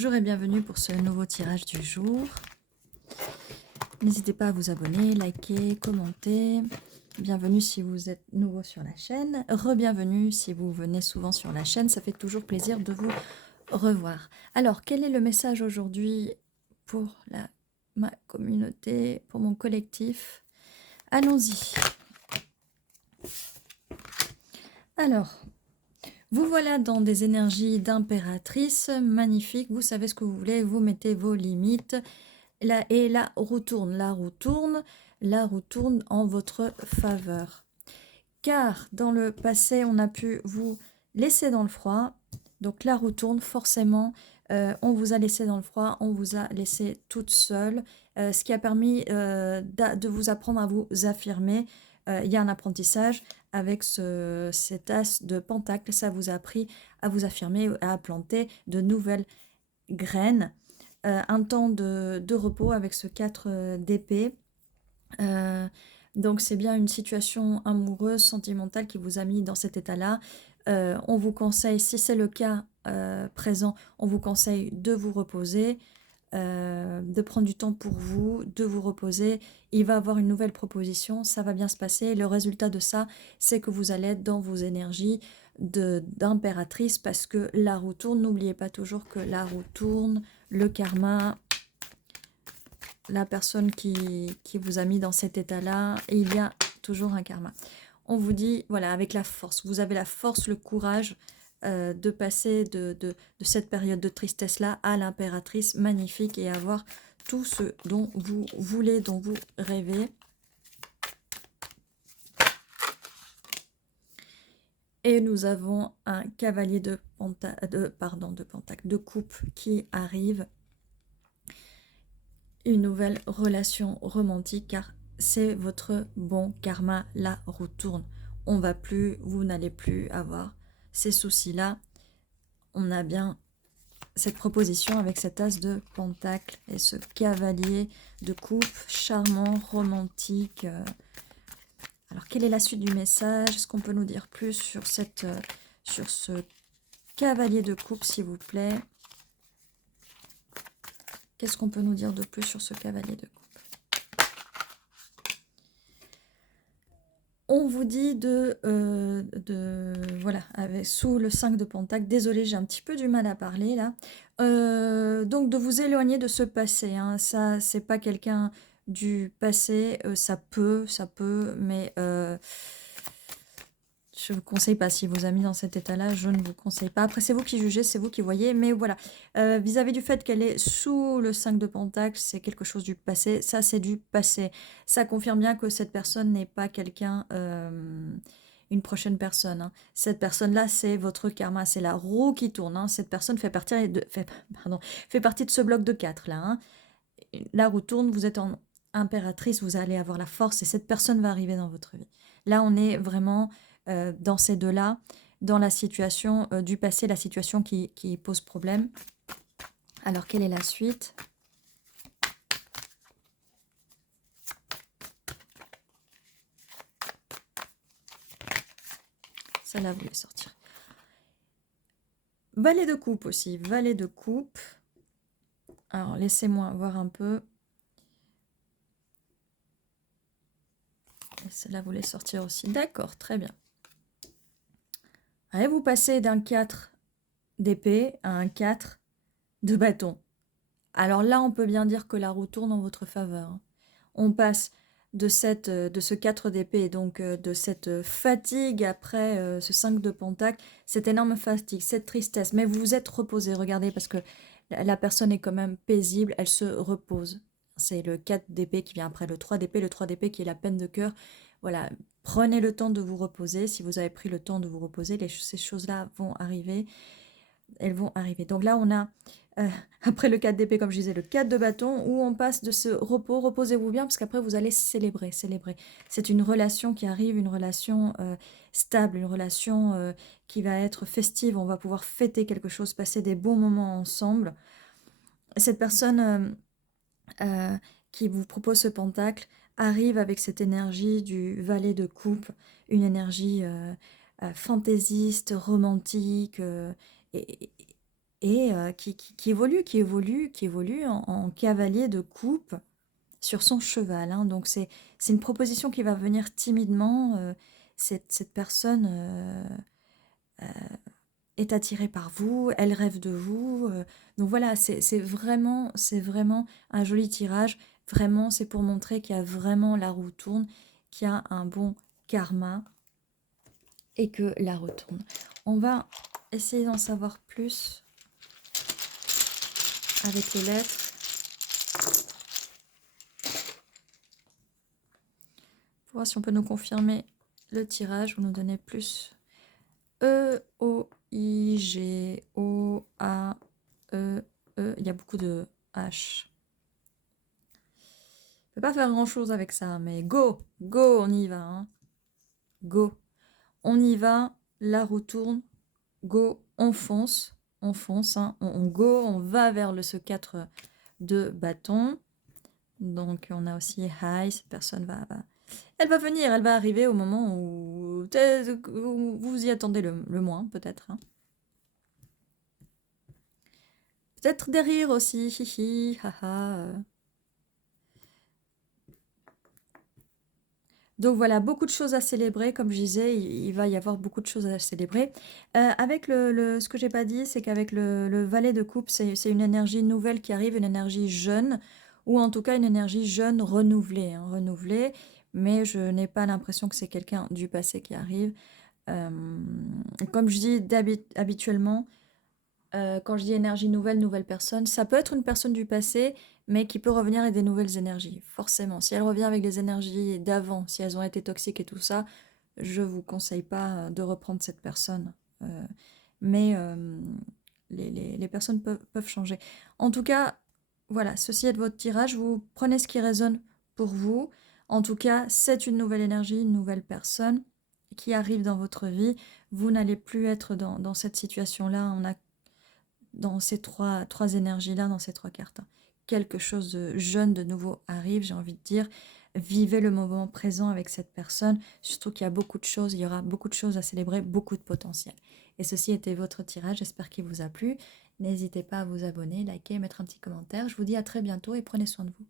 Bonjour et bienvenue pour ce nouveau tirage du jour. N'hésitez pas à vous abonner, liker, commenter. Bienvenue si vous êtes nouveau sur la chaîne. Re-bienvenue si vous venez souvent sur la chaîne. Ça fait toujours plaisir de vous revoir. Alors, quel est le message aujourd'hui pour ma communauté, pour mon collectif? Allons-y. Alors, vous voilà dans des énergies d'impératrice, magnifique, vous savez ce que vous voulez, vous mettez vos limites, et la roue tourne, la roue tourne en votre faveur. Car dans le passé, on a pu vous laisser dans le froid, donc la roue tourne forcément, on vous a laissé dans le froid, on vous a laissé toute seule, ce qui a permis de vous apprendre à vous affirmer. Il y a un apprentissage avec cet as de pentacle, ça vous a appris à vous affirmer, à planter de nouvelles graines. Un temps de repos avec ce 4 d'épée. Donc c'est bien une situation amoureuse, sentimentale qui vous a mis dans cet état-là. On vous conseille, si c'est le cas présent, on vous conseille de vous reposer, de prendre du temps pour vous, de vous reposer. Il va avoir une nouvelle proposition, ça va bien se passer. Le résultat de ça, c'est que vous allez être dans vos énergies d'impératrice parce que la roue tourne. N'oubliez pas toujours que la roue tourne, le karma, la personne qui vous a mis dans cet état-là, et il y a toujours un karma. On vous dit, voilà, avec la force, vous avez la force, le courage de passer de cette période de tristesse-là à l'impératrice, magnifique, et avoir tout ce dont vous voulez, dont vous rêvez. Et nous avons un cavalier de coupe qui arrive. Une nouvelle relation romantique, car c'est votre bon karma, la roue tourne. Vous n'allez plus avoir ces soucis-là. On a bien cette proposition avec cet as de pentacle et ce cavalier de coupe charmant, romantique. Alors, quelle est la suite du message? Est-ce qu'on peut nous dire plus sur ce cavalier de coupe, s'il vous plaît? Qu'est-ce qu'on peut nous dire de plus sur ce cavalier de coupe? On vous dit voilà, sous le 5 de pentacle, désolé, j'ai un petit peu du mal à parler là, donc de vous éloigner de ce passé, hein. Ça, c'est pas quelqu'un du passé, ça peut, mais je ne vous conseille pas. Si vous avez mis dans cet état-là, je ne vous conseille pas. Après, c'est vous qui jugez, c'est vous qui voyez. Mais voilà, vis-à-vis du fait qu'elle est sous le 5 de pentacle, c'est quelque chose du passé. Ça, c'est du passé. Ça confirme bien que cette personne n'est pas quelqu'un, une prochaine personne, hein. Cette personne-là, c'est votre karma. C'est la roue qui tourne, hein. Cette personne fait partie de ce bloc de 4, là, hein. La roue tourne, vous êtes en impératrice, vous allez avoir la force et cette personne va arriver dans votre vie. Là, on est vraiment dans ces deux-là, dans la situation du passé, la situation qui pose problème. Alors, quelle est la suite? Celle-là voulait sortir. Valet de coupe aussi, valet de coupe. Alors, laissez-moi voir un peu. Celle-là voulait sortir aussi. D'accord, très bien. Allez, vous passez d'un 4 d'épée à un 4 de bâton. Alors là, on peut bien dire que la roue tourne en votre faveur, hein. On passe de ce 4 d'épée, donc de cette fatigue après ce 5 de pentacle, cette énorme fatigue, cette tristesse. Mais vous vous êtes reposé, regardez, parce que la personne est quand même paisible, elle se repose. C'est le 4 d'épée qui vient après le 3 d'épée, le 3 d'épée qui est la peine de cœur. Voilà, prenez le temps de vous reposer. Si vous avez pris le temps de vous reposer, ces choses-là vont arriver. Elles vont arriver. Donc là, on a, après le 4 d'épée, comme je disais, le 4 de bâton, où on passe de ce repos, reposez-vous bien, parce qu'après, vous allez célébrer. C'est une relation qui arrive, une relation stable, une relation qui va être festive. On va pouvoir fêter quelque chose, passer des bons moments ensemble. Cette personne qui vous propose ce pentacle arrive avec cette énergie du valet de coupe, une énergie fantaisiste, romantique, et et qui évolue en cavalier de coupe sur son cheval, hein. Donc c'est une proposition qui va venir timidement. Cette personne est attirée par vous, elle rêve de vous. Donc voilà, c'est vraiment un joli tirage. Vraiment, c'est pour montrer qu'il y a vraiment la roue tourne, qu'il y a un bon karma et que la roue tourne. On va essayer d'en savoir plus avec les lettres. Pour voir si on peut nous confirmer le tirage ou nous donner plus. E-O-I-G-O-A-E-E. Il y a beaucoup de H. Je peux pas faire grand chose avec ça, mais go, go, on y va, hein. Go. On y va, la roue tourne, go, on fonce, hein. On go, on va vers ce 4 de bâton. Donc on a aussi high, cette personne elle va venir, elle va arriver au moment où vous y attendez le moins, peut-être, hein. Peut-être des rires aussi, hihi, haha. Donc voilà, beaucoup de choses à célébrer, comme je disais, il va y avoir beaucoup de choses à célébrer. Avec ce que j'ai pas dit, c'est qu'avec le valet de coupe, c'est une énergie nouvelle qui arrive, une énergie jeune, ou en tout cas une énergie jeune renouvelée, hein, renouvelée, mais je n'ai pas l'impression que c'est quelqu'un du passé qui arrive. Comme je dis habituellement, quand je dis énergie nouvelle, nouvelle personne, ça peut être une personne du passé, mais qui peut revenir avec des nouvelles énergies, forcément. Si elle revient avec des énergies d'avant, si elles ont été toxiques et tout ça, je vous conseille pas de reprendre cette personne. Mais les personnes peuvent changer. En tout cas, voilà, ceci est de votre tirage. Vous prenez ce qui résonne pour vous. En tout cas, c'est une nouvelle énergie, une nouvelle personne qui arrive dans votre vie. Vous n'allez plus être dans cette situation-là. On a dans ces trois énergies-là, dans ces trois cartes. Quelque chose de jeune, de nouveau arrive, j'ai envie de dire. Vivez le moment présent avec cette personne, surtout qu'il y a beaucoup de choses, il y aura beaucoup de choses à célébrer, beaucoup de potentiel. Et ceci était votre tirage, j'espère qu'il vous a plu. N'hésitez pas à vous abonner, liker, mettre un petit commentaire. Je vous dis à très bientôt et prenez soin de vous.